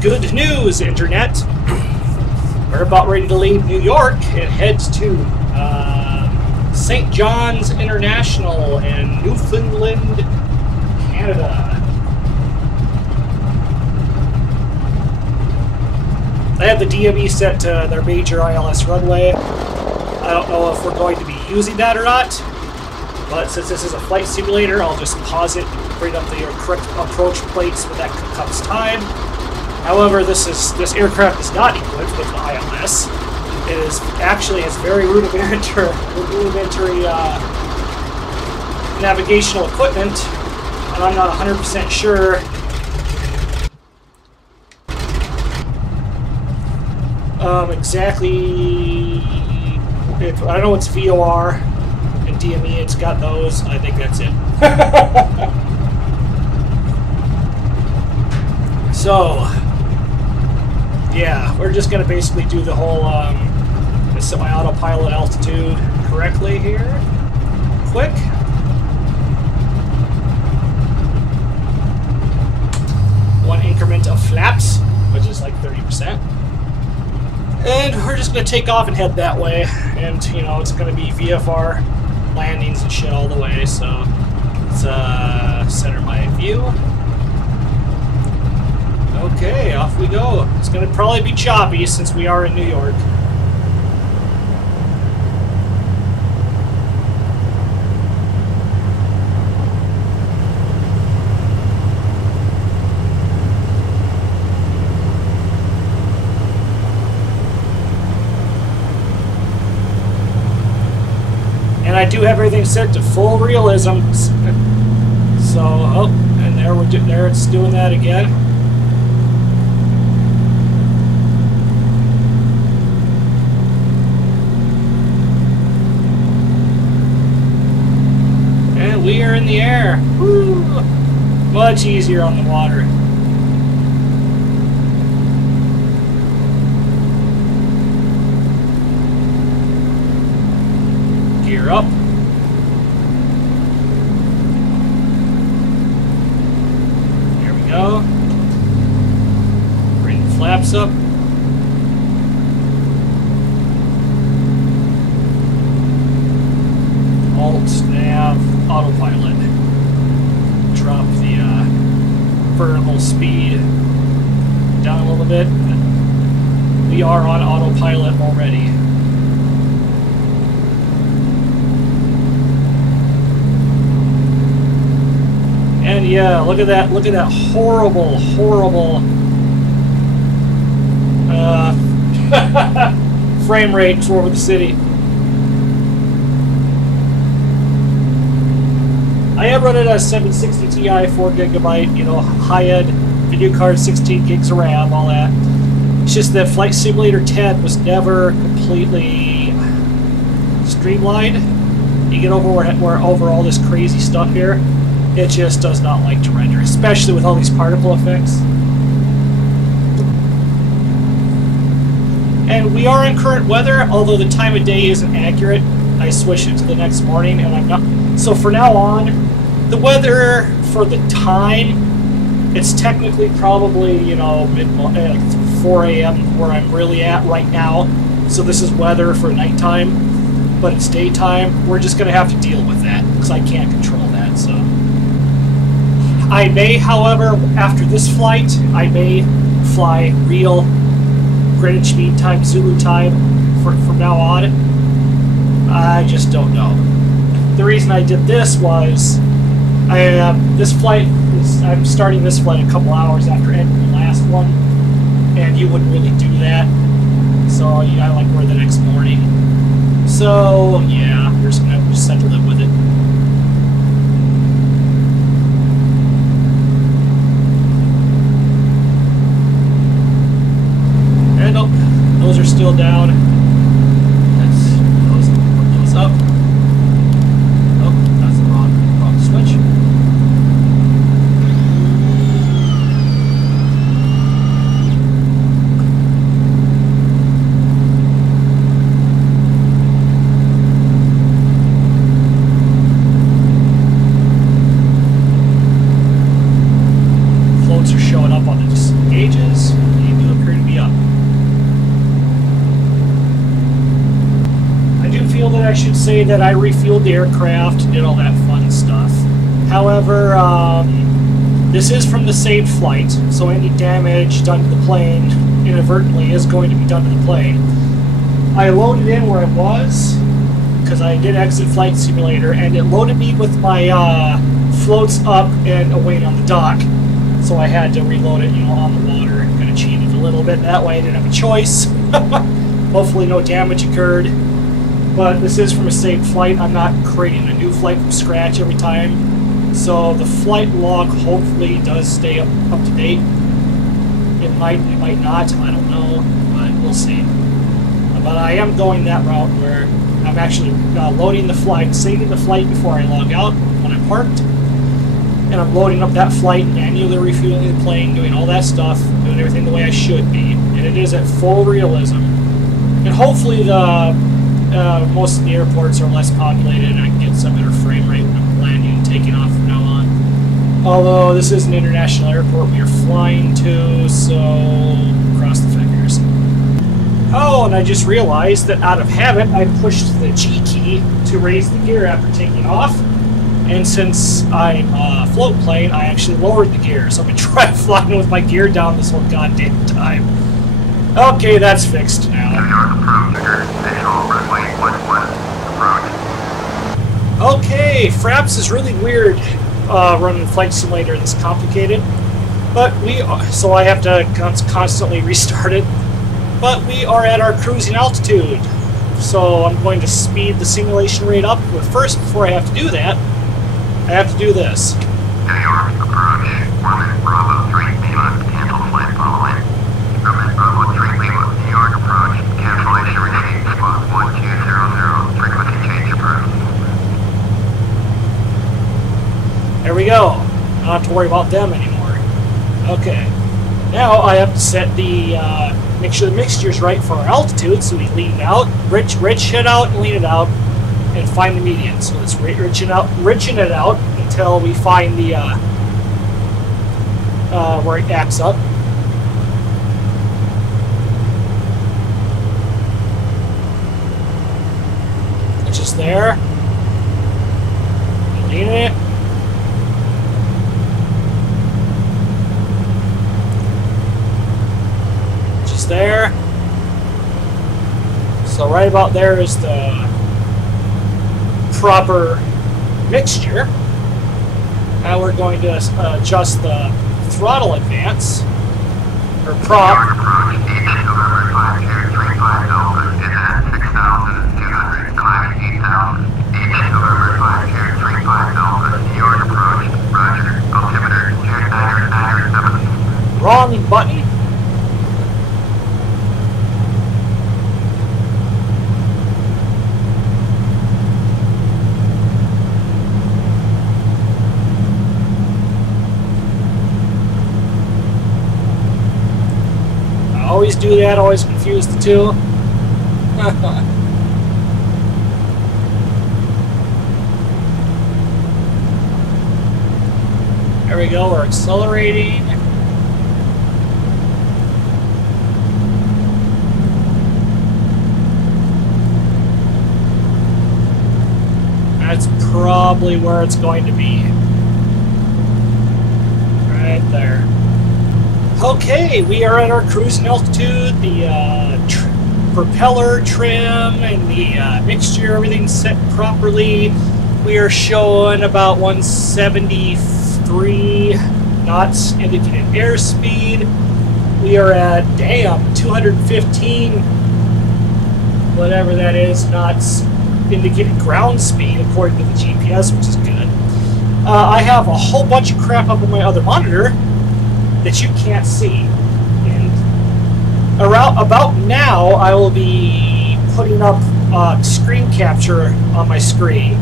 Good news, Internet. We're about ready to leave New York and head to St. John's International in Newfoundland, Canada. I have the DME set to their major ILS runway. I don't know if we're going to be using that or not, but since this is a flight simulator, I'll just pause it, bring up the correct approach plates when that comes time. However, this aircraft is not equipped with the ILS. It actually has very rudimentary navigational equipment, and I'm not 100% sure exactly. I know it's VOR and DME. It's got those. I think that's it. So. Yeah, we're just going to basically do the whole semi-autopilot altitude correctly here. Quick. One increment of flaps, which is like 30%. And we're just going to take off and head that way. And, you know, it's going to be VFR landings and shit all the way. So let's center my view. Okay, off we go. It's going to probably be choppy since we are in New York. And I do have everything set to full realism. So, oh, and there it's doing that again. We are in the air. Woo! Much easier on the water. Gear up. There we go. Bring the flaps up. Alt, nav, autopilot. Drop the vertical speed down a little bit. We are on autopilot already. And yeah, look at that horrible frame rate over the city. I am running a 760 Ti, 4GB, you know, high-end video card, 16 gigs of RAM, all that. It's just that Flight Simulator 10 was never completely streamlined. You get over over all this crazy stuff here, it just does not like to render, especially with all these particle effects. And we are in current weather, although the time of day isn't accurate. I switched it to the next morning, and I'm not. So for now on, the weather for the time, it's technically probably, you know, 4 a.m. where I'm really at right now. So this is weather for nighttime, but it's daytime. We're just going to have to deal with that because I can't control that. So I may, however, after this flight, I may fly real Greenwich Mean Time, Zulu time from now on. I just don't know. The reason I did this was, I'm starting this flight a couple hours after ending the last one, and you wouldn't really do that. So yeah, I like we're the next morning. So yeah, we're just gonna settle it with it. And oh, those are still down. Let's put those up. Oh, that's the wrong switch. Floats are showing up on the gauges. say that I refueled the aircraft, did all that fun stuff. However, this is from the saved flight, so any damage done to the plane inadvertently is going to be done to the plane. I loaded in where I was, because I did exit Flight Simulator, and it loaded me with my floats up and away on the dock. So I had to reload it, you know, on the water. Kind of cheated a little bit that way. I didn't have a choice. Hopefully no damage occurred. But this is from a saved flight. I'm not creating a new flight from scratch every time. So the flight log hopefully does stay up to date. It might not. I don't know, but we'll see. But I am going that route where I'm actually loading the flight, saving the flight before I log out when I'm parked. And I'm loading up that flight, manually refueling the plane, doing all that stuff, doing everything the way I should be. And it is at full realism. And hopefully the most of the airports are less populated and I can get some better frame rate when I'm landing and taking off from now on. Although this is an international airport we are flying to, so cross the fingers. Oh, and I just realized that out of habit, I pushed the G key to raise the gear after taking off. And since I'm a float plane, I actually lowered the gear. So I'm going to try flying with my gear down this whole goddamn time. Okay, that's fixed now. Okay, Fraps is really weird running Flight Simulator this complicated. But so I have to constantly restart it. But we are at our cruising altitude. So I'm going to speed the simulation rate up. But first, before I have to do that, I have to do this. There we go. I don't have to worry about them anymore. Okay. Now I have to set the, make sure the mixture's right for our altitude, so we lean it out, rich it out, and lean it out, and find the median. So let's richen it out until we find the where it acts up. It's just there. Lean it. Just there. So right about there is the proper mixture. Now we're going to adjust the throttle advance, or prop. Wrong button. Always do that, always confuse the two. There we go, we're accelerating. That's probably where it's going to be. Right there. Okay, we are at our cruising altitude. The propeller trim and the mixture, everything's set properly. We are showing about 173 knots indicated airspeed. We are at, damn, 215, whatever that is, knots indicated ground speed according to the GPS, which is good. I have a whole bunch of crap up on my other monitor that you can't see. And about now, I will be putting up screen capture on my screen.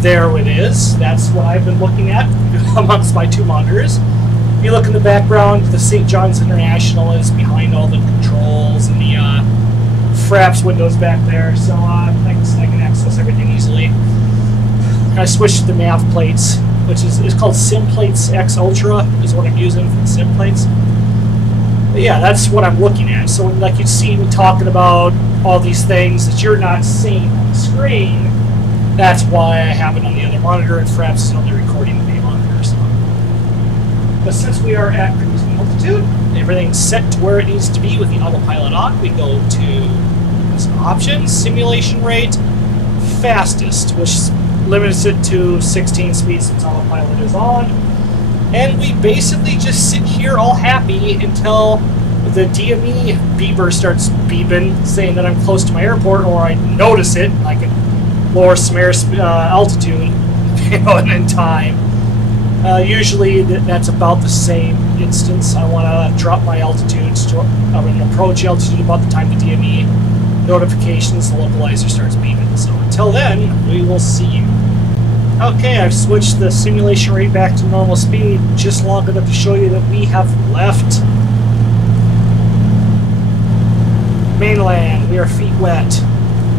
There it is. That's what I've been looking at amongst my two monitors. If you look in the background, the St. John's International is behind all the controls and the Fraps windows back there, so I can access everything easily. I switched to the nav plates, which is called SimPlates X Ultra, is what I'm using for the SimPlates. But yeah, that's what I'm looking at. So like you see me talking about all these things that you're not seeing on the screen, that's why I have it on the other monitor, and perhaps it's only recording the main monitor. So. But since we are at cruising altitude, everything's set to where it needs to be with the autopilot on, we go to options, simulation rate, fastest, which limits it to 16 speeds since autopilot is on. And we basically just sit here all happy until the DME beeper starts beeping, saying that I'm close to my airport, or I notice it, and I can lower some air altitude, in time. Usually that's about the same instance. I want to drop my altitudes to an approach altitude about the time the DME notifications, the localizer starts beeping. So until then, we will see you. Okay, I've switched the simulation rate back to normal speed just long enough to show you that we have left mainland. We are feet wet.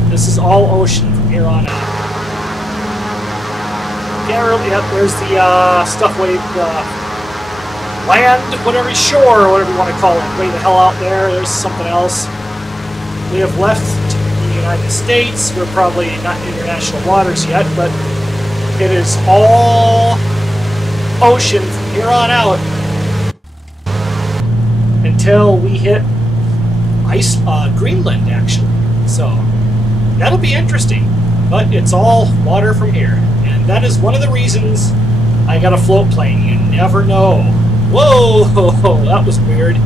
This is all ocean from here on out. Can't really, yep, there's the stuff way, land, whatever, shore, or whatever you want to call it, way the hell out there. There's something else. We have left the United States. We're probably not in international waters yet, but it is all ocean from here on out until we hit Greenland, actually. So that'll be interesting, but it's all water from here. And that is one of the reasons I got a float plane. You never know. Whoa, that was weird.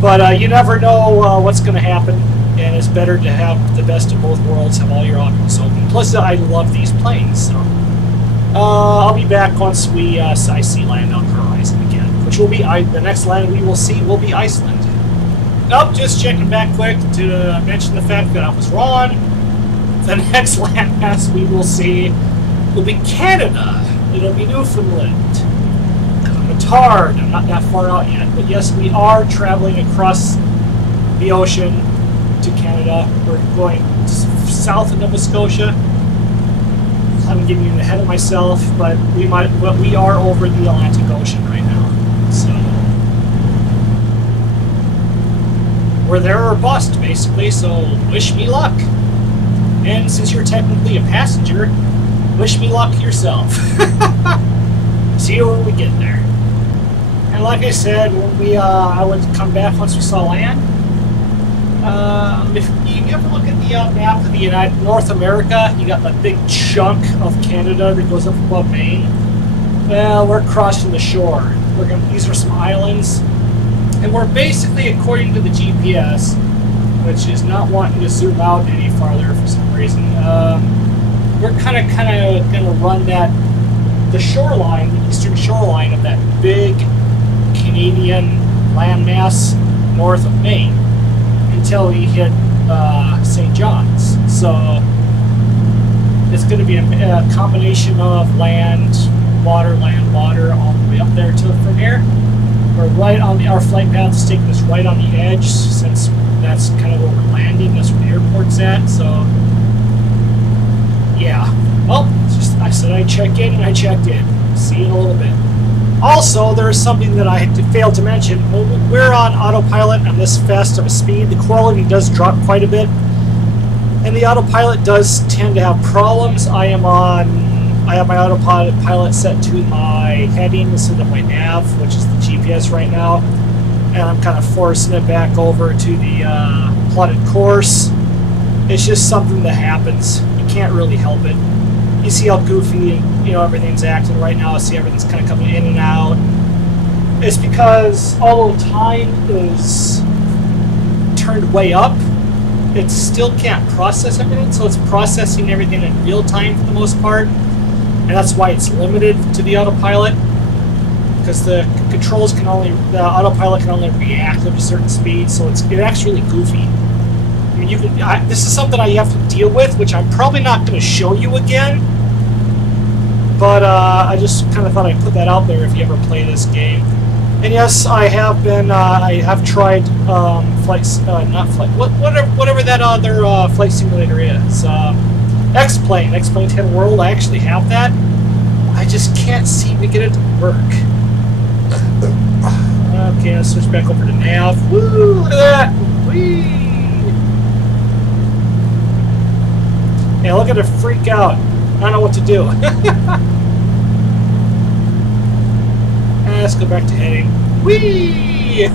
But you never know what's going to happen, and it's better to have the best of both worlds, have all your options open. Plus, I love these planes, so... I'll be back once I see land on the horizon again, which will be the next land we will see will be Iceland. Nope, just checking back quick to mention the fact that I was wrong. The next landmass we will see will be Canada. It'll be Newfoundland. It's hard. I'm not that far out yet, but yes, we are traveling across the ocean to Canada. We're going south of Nova Scotia. I'm getting ahead of myself, but we are over the Atlantic Ocean right now. So we're there or bust, basically, so wish me luck. And since you're technically a passenger, wish me luck yourself. See you when we get there. And like I said, when I would come back once we saw land. If you ever look at the map of the North America, you got that big chunk of Canada that goes up above Maine. Well, we're crossing the shore. These are some islands, and we're basically, according to the GPS, which is not wanting to zoom out any farther for some reason, we're kind of going to run the shoreline, the eastern shoreline of that big Canadian landmass north of Maine, until we hit St. John's. So it's going to be a combination of land, water, all the way up there from here. We're right on our flight path is taking us right on the edge, since that's kind of where we're landing. That's where the airport's at. So yeah. Well, I said I'd check in, and I checked in. See you in a little bit. Also, there's something that I had failed to mention. When we're on autopilot on this fast of a speed, the quality does drop quite a bit, and the autopilot does tend to have problems. I have my autopilot set to my heading instead of my nav, which is the GPS right now, and I'm kind of forcing it back over to the plotted course. It's just something that happens. You can't really help it. You see how goofy, everything's acting right now. See, everything's kind of coming in and out. It's because although time is turned way up, it still can't process everything. So it's processing everything in real time for the most part, and that's why it's limited to the autopilot. Because the autopilot can only react at a certain speed, so it acts really goofy. I mean, this is something I have to deal with, which I'm probably not going to show you again. But I just kind of thought I'd put that out there if you ever play this game. And yes, I have been. I have tried whatever that other flight simulator is. X-Plane 10 World. I actually have that. I just can't seem to get it to work. Okay, let's switch back over to nav. Woo! Look at that! Whee! Yeah, look at her freak out. I don't know what to do. Let's go back to heading. Whee!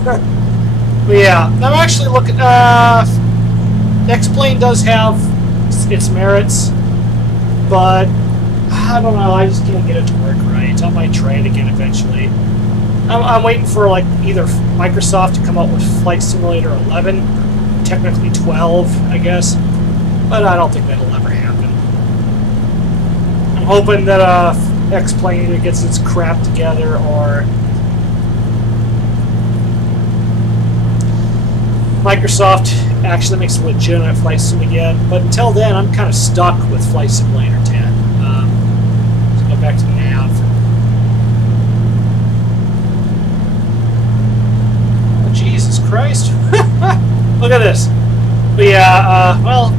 But yeah, I'm actually looking. X-Plane does have its merits, but I don't know. I just can't get it to work right. I might try it again eventually. I'm waiting for like either Microsoft to come out with Flight Simulator 11, technically 12, I guess, but I don't think that'll ever happen. I'm hoping that X-Plane either gets its crap together or Microsoft actually makes a legitimate Flight Sim again. But until then, I'm kind of stuck with Flight Simulator 10. Let's go back to nav. Oh, Jesus Christ. Look at this. But yeah, well,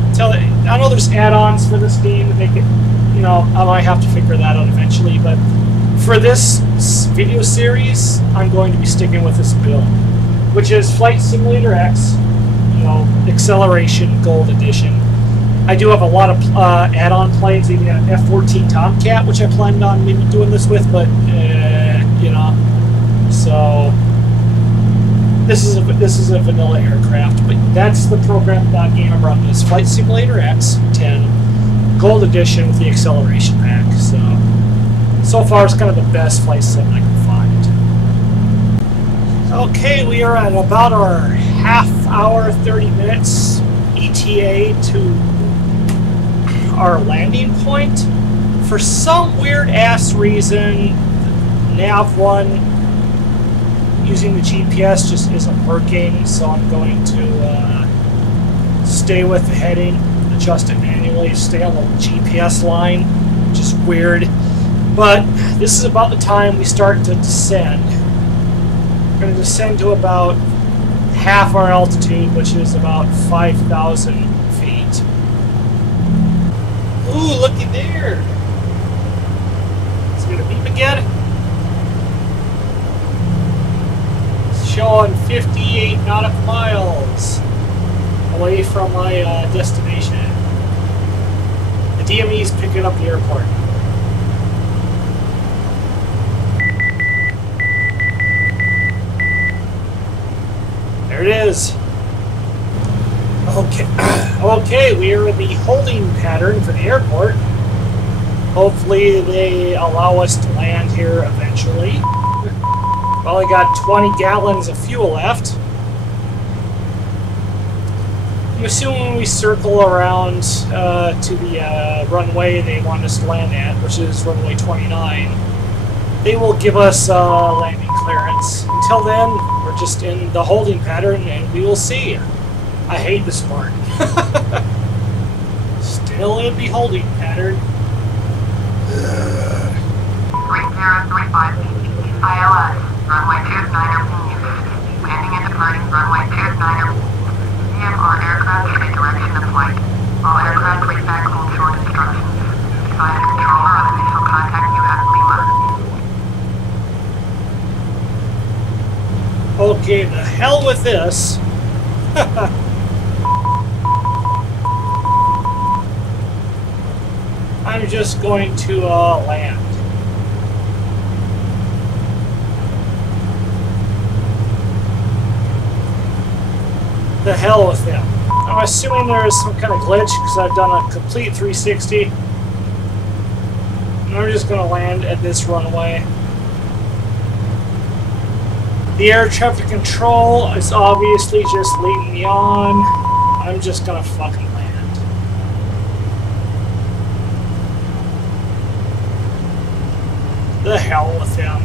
I know there's add-ons for this game that make it, you know, I might have to figure that out eventually, but for this video series, I'm going to be sticking with this build, which is Flight Simulator X, you know, Acceleration Gold Edition. I do have a lot of add-on planes, even an F-14 Tomcat, which I planned on maybe doing this with, but, you know, so this is a vanilla aircraft, but that's the program game I'm running. Is Flight Simulator X 10 Gold Edition with the Acceleration pack. So far, it's kind of the best flight sim I can find. Okay, we are at about our half hour, 30 minutes ETA to our landing point. For some weird ass reason, nav 1 using the GPS just isn't working, so I'm going to stay with the heading, adjust it manually, stay on the GPS line, which is weird. But this is about the time we start to descend. We're going to descend to about half our altitude, which is about 5,000 feet. Ooh, looky there! It's going to beep again. Showing 58 nautical miles away from my destination. The DME is picking up the airport. There it is. Okay, okay, we are in the holding pattern for the airport. Hopefully they allow us to land here eventually. Well, I got 20 gallons of fuel left. I'm assuming when we circle around to the runway they want us to land at, which is runway 29, they will give us landing clearance. Until then, we're just in the holding pattern, and we will see. I hate this part. Still in the holding pattern. 3035 ILS. Runway 29 landing and departing runway 29 PM all aircraft in a direction of flight. All aircraft please back hold short instructions. Advise controller on initial contact you have Lima. Okay, the hell with this. I'm just going to land. The hell with them. I'm assuming there's some kind of glitch because I've done a complete 360. And I'm just going to land at this runway. The air traffic control is obviously just leading me on. I'm just going to fucking land. The hell with them.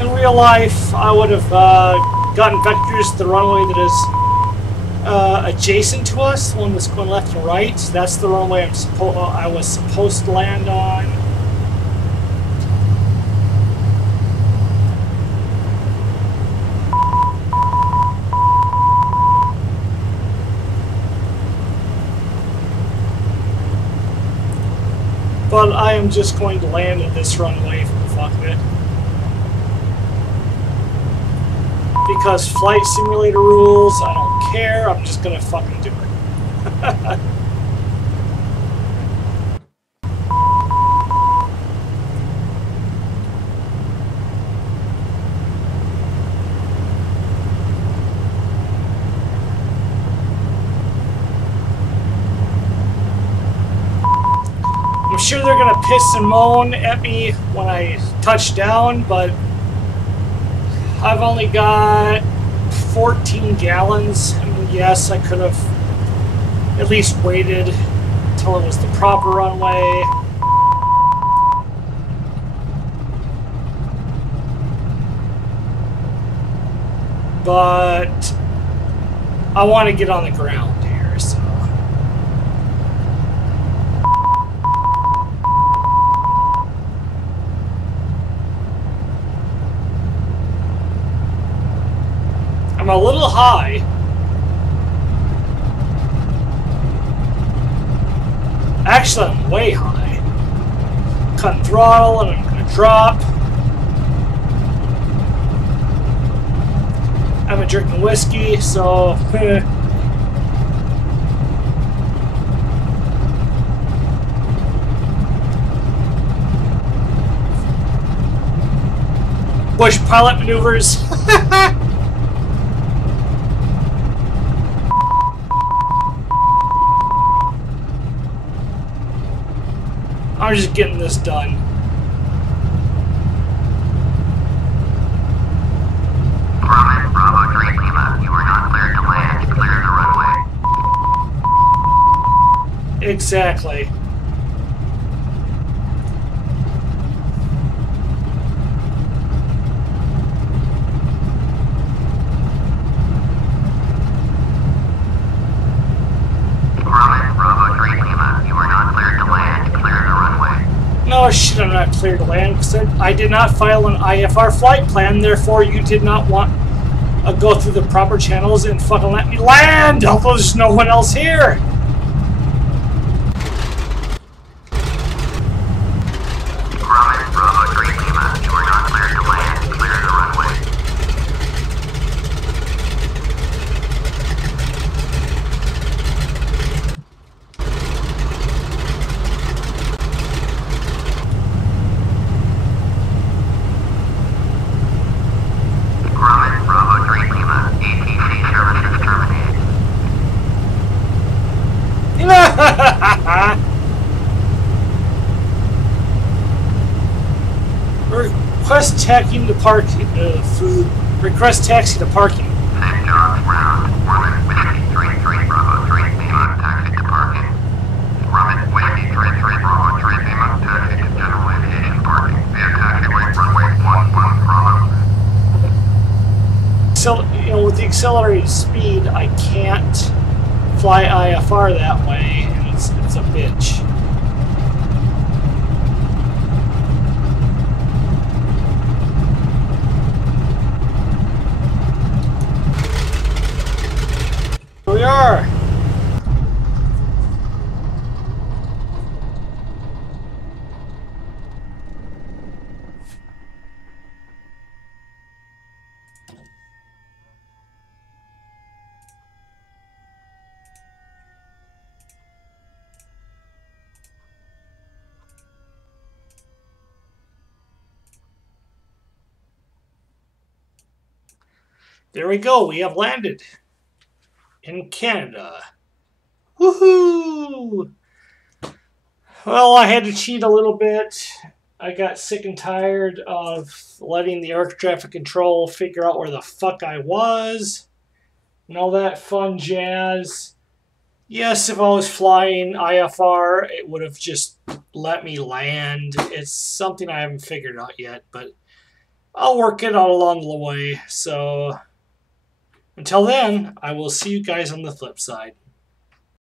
In real life, I would have gotten vectors to the runway that is adjacent to us, the one that's going left and right. That's the runway I was supposed to land on. But I am just going to land at this runway for the fuck of it. because flight simulator rules, I don't care, I'm just gonna fucking do it. I'm sure they're gonna piss and moan at me when I touch down, but I've only got 14 gallons. I mean, yes, I could have at least waited until it was the proper runway. But I want to get on the ground here, so. I'm a little high. Actually, I'm way high. Cutting throttle and I'm gonna drop. I'm drinking whiskey, so Bush pilot maneuvers. I'm just getting this done. Grumman, Bravo 3 Lima, you are not cleared to land. Clear the runway. Exactly. Grumman, Bravo 3 Lima, you are not cleared to land. Clear the runway. No shit, I'm not clear to land because I did not file an IFR flight plan, therefore you did not want to go through the proper channels and fucking let me land, although there's no one else here. Grumman, Bravo 3 Lima, you are not cleared to land. Clear the runway. Grumman, Bravo 3 Lima, ATC services terminated. Request taxi to parking. Request taxi to parking. St. John's ground. Grumman, Whiskey 33 Bravo 3 Lima, taxi to parking. Grumman, Whiskey 33 Bravo 3 Lima, taxi to general aviation parking via taxiway runway 11 Bravo. So, you know, with the accelerated speed, I can't fly IFR that way, and it's a bitch. Here we are. There we go. We have landed in Canada. Woohoo! Well, I had to cheat a little bit. I got sick and tired of letting the air traffic control figure out where the fuck I was and all that fun jazz. Yes, if I was flying IFR, it would have just let me land. It's something I haven't figured out yet, but I'll work it out along the way. So until then, I will see you guys on the flip side.